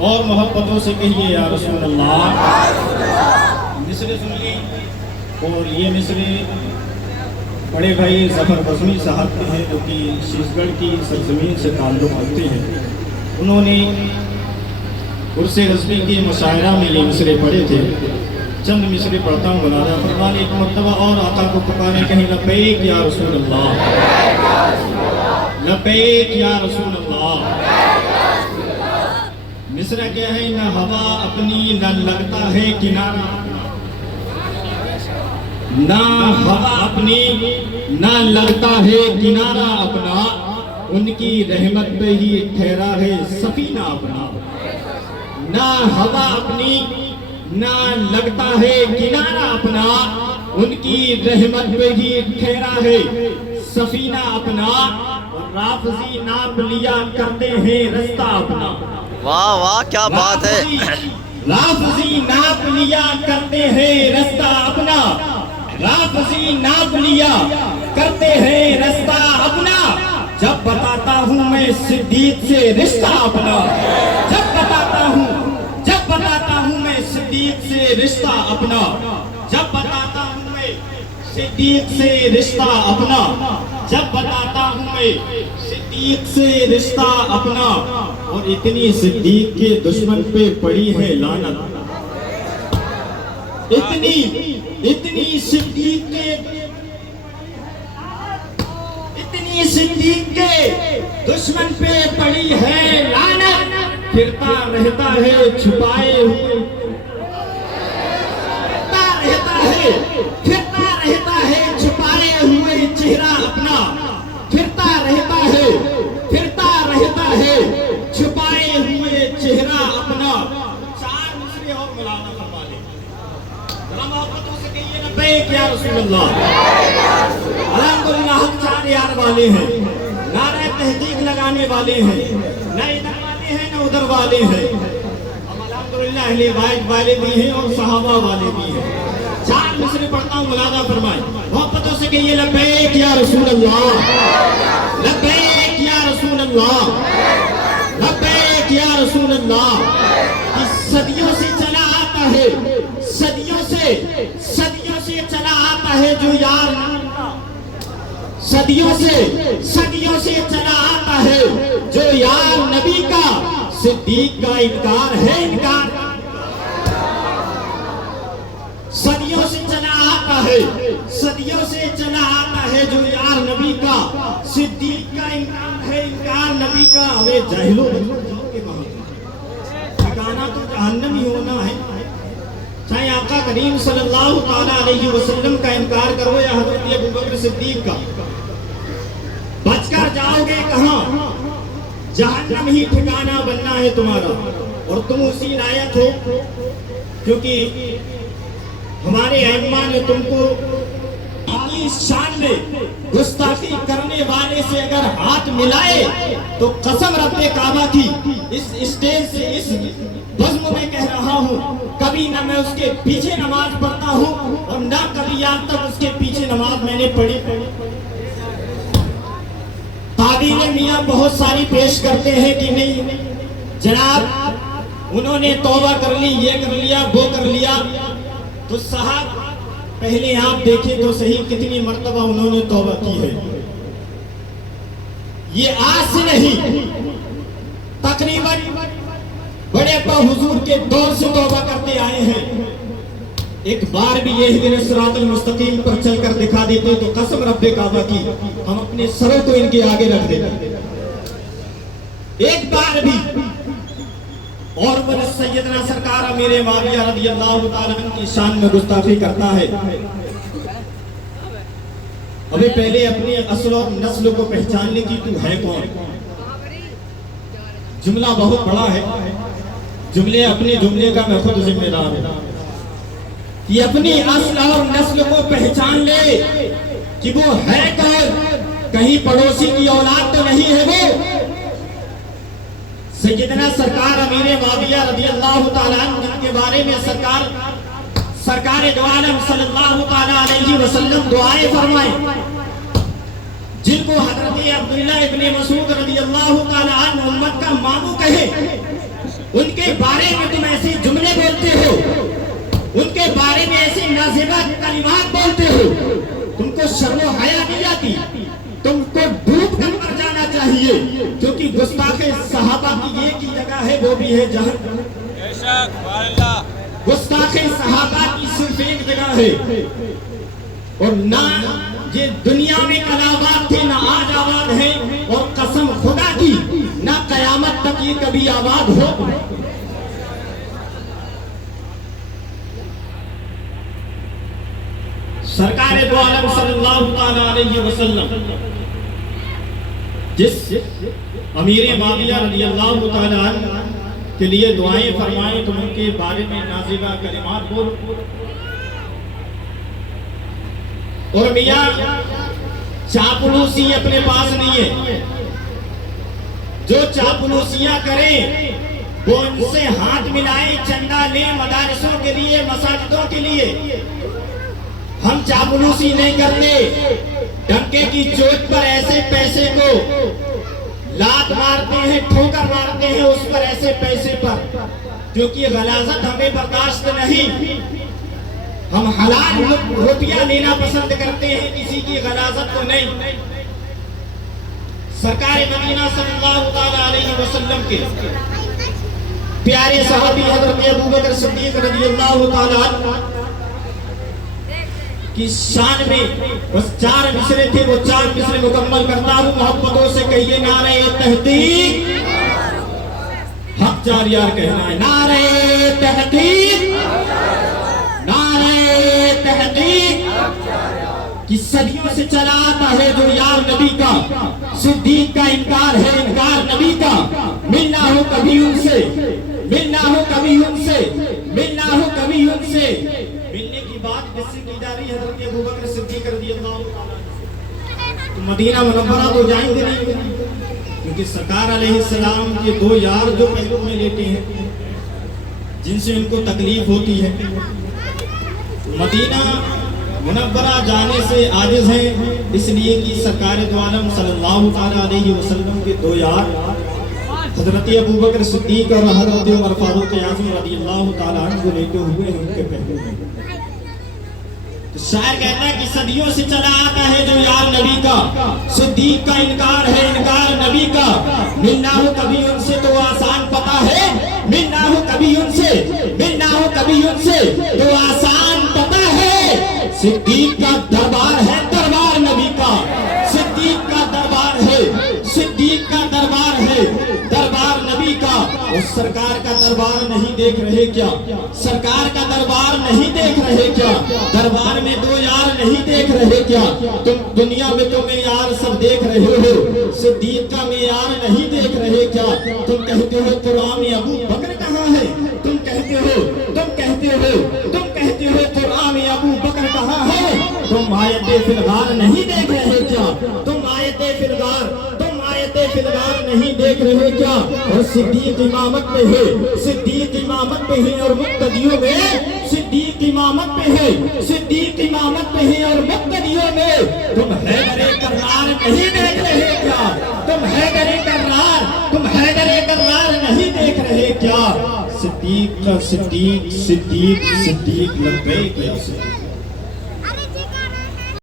اور محبتوں سے کہیے یا رسول اللہ۔ مصرے سنیے، اور یہ مصرے بڑے بھائی ظفر بزمی صاحب کے ہیں جو کہ شیش گڑھ کی سرزمین سے تعلق رکھتے ہیں۔ انہوں نے عرس رضوی کی مشاعرہ میں یہ مصرے پڑھے تھے۔ چند مصرے پڑھتا ہوں، مولانا فرمان ایک مرتبہ اور آقا کو پکارے کہیں لبیک یا رسول اللہ، لبیک یا رسول اللہ۔ مصرع کیا ہے؟ نہ ہوا اپنی نہ لگتا ہے کنارہ، نہ ہوا اپنی نہ لگتا ہے کنارہ اپنا، ان کی رحمت پہ ہی ٹھہرا ہے سفینہ اپنا۔ نہ ہوا اپنی نہ لگتا ہے کنارہ اپنا، ان کی رحمت پہ ہی ٹھہرا ہے سفینہ اپنا، اور رافضی ناپ لیا کرتے ہیں رستہ اپنا۔ واہ واہ کیا بات ہے۔ رافضی ناپ لیا کرتے ہیں رستہ اپنا، رافضی ناپ لیا کرتے ہیں رستہ اپنا، جب بتاتا ہوں میں صدیق سے رشتہ اپنا، جب بتاتا ہوں میں صدیق سے رشتہ اپنا، جب بتاتا ہوں میں صدیق سے رشتہ اپنا، جب بتاتا ہوں میں صدیق سے رشتہ اپنا، اور اتنی صدیق کے دشمن پہ پڑی ہے لعنت، اتنی صدیق کے دشمن پہ پڑی ہے لعنت، پھرتا رہتا ہے چھپائے ہوئے، پھرتا رہتا ہے چھپائے ہوئے چہرہ اپنا، پھرتا رہتا ہے چھپائے ہوئے چہرہ اپنا۔ چار مصرے اور مولانا فرما لیں، ذرا محبتوں سے کہیے لبیک یا رسول اللہ۔ الحمدللہ ہم چار یار والے ہیں، نعرہ تحقیق لگانے والے ہیں، نہ ادھر والے ہیں نہ ادھر والے ہیں، ہم الحمدللہ اہل بیت والے بھی ہیں اور صحابہ والے بھی ہیں۔ چار مصرے پڑھتا ہوں، مولانا فرمائے محبتوں سے کہیے لبیک یا رسول اللہ، لبیک یا رسول اللہ، لبیک یا رسول اللہ۔ صدیوں سے چلا آتا ہے، صدیوں سے چلا آتا ہے جو یار، صدیوں سے چلا آتا ہے جو یار نبی کا، صدیق کا انکار ہے انکار۔ صدیوں سے چلا آتا ہے جو یار نبی کا، صدیق کا انکار ہے انکار نبی کا۔ ہمیں جاہلوں کے وہاں ٹھکانا تو جہنم ہی ہونا ہے، چاہے آقا کریم صلی اللہ تعالیٰ علیہ وسلم کا انکار کرو یا حضرت ابوبکر صدیق کا، بچ کر جاؤ گے کہاں؟ جہنم ہی ٹھکانہ بننا ہے تمہارا، اور تم اسی لائق ہو کیونکہ ہمارے ائمہ نے تم کو اپنی شان میں گستاخی کرنے والے سے اگر ہاتھ ملائے تو قسم رب کعبہ کی اس اسٹیج سے اس بزم میں کہہ رہا ہوں، کبھی نہ میں اس کے پیچھے نماز پڑھتا ہوں اور نہ کبھی آج تک اس کے پیچھے نماز میں نے پڑھی۔ تعبیر میاں بہت ساری پیش کرتے ہیں کہ نہیں جناب انہوں نے توبہ کر لی، یہ کر لیا وہ کر لیا، تو صاحب پہلے آپ دیکھیں تو صحیح کتنی مرتبہ انہوں نے توبہ کی ہے۔ یہ آج سے نہیں، تقریباً بڑے ابا حضور کے دور سے توبہ کرتے آئے ہیں۔ ایک بار بھی یہ دن صراط المستقیم پر چل کر دکھا دیتے تو قسم رب کعبہ کی ہم اپنے سروں کو ان کے آگے رکھ دیتے، ایک بار بھی۔ اور وہ سیدنا سرکار امیر معاویہ رضی اللہ تعالیٰ عنہ کی شان میں گستاخی کرتا ہے۔ ابھی پہلے اپنی اصل اور نسل کو پہچاننے کی تو ہے کون؟ جملہ بہت بڑا ہے، اپنے جملے کا میں خود ذمہ دار ہوں کہ اپنی اصل اور نسل کو پہچان لے کہ وہ ہے کون، کہیں پڑوسی کی اولاد تو نہیں ہے وہ۔ سیدنا سرکار امیر معاویہ رضی اللہ تعالیٰ عنہ جن کے بارے میں سرکار دو عالم صلی اللہ تعالیٰ علیہ وسلم دعائیں فرمائیں، جن کو حضرت عبداللہ ابن مسعود رضی اللہ تعالیٰ عنہ امت کا ماموں کہے، ان کے بارے میں تم ایسے جملے بولتے ہو، ان کے بارے میں ایسے نازیبہ کلمات بولتے ہو، تم کو شرم و حیا نہیں آتی؟ تم کو ڈوب کر مر جانا چاہیے، کیونکہ گستاخ صحابہ کی ایک ہی جگہ ہے، وہ بھی ہے جہنم۔ گستاخ صحابہ کی صرف ایک جگہ ہے، اور نہ یہ دنیا میں کل آباد تھے نہ آج آباد ہے، اور قسم خدا کی نہ قیامت تک یہ کبھی آباد ہو۔ سرکار دو عالم صلی اللہ تعالی علیہ وسلم جس امیر معاویہ رضی اللہ تعالی عنہ کے لیے دعائیں فرمائیں تو ان کے بارے میں نازیبہ کلمات بول، اور میاں چاپلوسی اپنے پاس نہیں ہے، جو چاپلوسیاں کریں وہ ان سے ہاتھ ملائیں، چندہ لیں مدارسوں کے لیے، مساجدوں کے لیے۔ ہم چاپلوسی نہیں کرتے، ڈنکے کی چوٹ پر ایسے پیسے کو لات مارتے ہیں، ٹھوکر مارتے ہیں اس پر، ایسے پیسے پر، کیونکہ غلاظت ہمیں برداشت نہیں۔ ہم حلال روپیہ لینا پسند کرتے ہیں، کسی کی غلاظت کو نہیں۔ سرکار مدینہ صلی اللہ تعالی علیہ وسلم کے پیارے صحابی حضرت ابوبکر صدیق رضی اللہ تعالی عنہ کی شان میں بس 4 مصرے تھے، وہ 4 مصرے مکمل کرتا ہوں، محبتوں سے کہیے نعرہ تحقیق، حق جاریار کہنا ہے، نعرہ تحقیق، نعرہ تحقیق۔ کہ صدیوں سے چلا آتا ہے جو یار نبی کا، صدیق کا انکار ہے، انکار نبی کا، ملنا ہو کبھی ان سے، ملنا ہو کبھی ان سے، ملنا ہو کبھی ان سے۔ ملنے کی بات جس سے کی جا رہی حضرت ابوبکر صدیق رضی اللہ عنہ، تو مدینہ منورہ تو جائیں گے نہیں، کیونکہ سرکار علیہ السلام کے 2 یار جو پہلو میں لیتے ہیں، جن سے ان کو تکلیف ہوتی ہے، مدینہ منورہ جانے سے عاجز ہیں، اس لیے کہ سرکار دو عالم صلی اللہ تعالی علیہ وسلم کے 2 یار حضرت ابوبکر صدیق اور حضرت عمر فاروق اعظم رضی اللہ تعالی عنہ کو لیتے ہوئے ان کے پہلو میں۔ تو شاعر کہتا ہے کہ صدیوں سے چلا آتا ہے جو یار نبی کا، صدیق کا انکار ہے، انکار نبی کا، ملنا ہو کبھی ان سے تو آسان پتہ ہے، ملنا ہو کبھی ان سے، ملنا ہو کبھی ان سے تو آسان پتہ ہے۔ صدیق کا دربار ہے، دربار نبی کا، صدیق کا دربار ہے، صدیق کا دربار ہے، دربار نبی کا۔ اور سرکار کا دربار نہیں دیکھ رہے کیا؟ سرکار کا دربار نہیں دیکھ رہے کیا؟ دربار میں 2 یار نہیں دیکھ رہے کیا؟ تم دنیا میں تو معیار سب دیکھ رہے ہو، صدیق کا معیار نہیں دیکھ رہے کیا؟ تم کہتے ہو قرآن ابو بکر کہاں ہے؟ تم کہتے ہو، تم کہتے ہو، تم کہتے ہو قرآن ابو بکر کہاں ہے؟ تم آیت فی الغار نہیں دیکھ رہے کیا؟ تم آیت فی الغار، تم آیت فی الغار نہیں دیکھ رہے کیا؟ اور صدیق امامت پہ ہے، صدیق امامت پہ ہے اور مقتدیوں میں، صدیق امامت پہ ہے، صدیق امامت پہ ہے اور مقتدیوں میں۔ تم حیدر کرار نہیں دیکھ رہے کیا؟ تم حیدر کرار، تم حیدر کرار نہیں دیکھ رہے کیا؟ صدیق کا صدیق، صدیق صدیق لبیک یا صدیق۔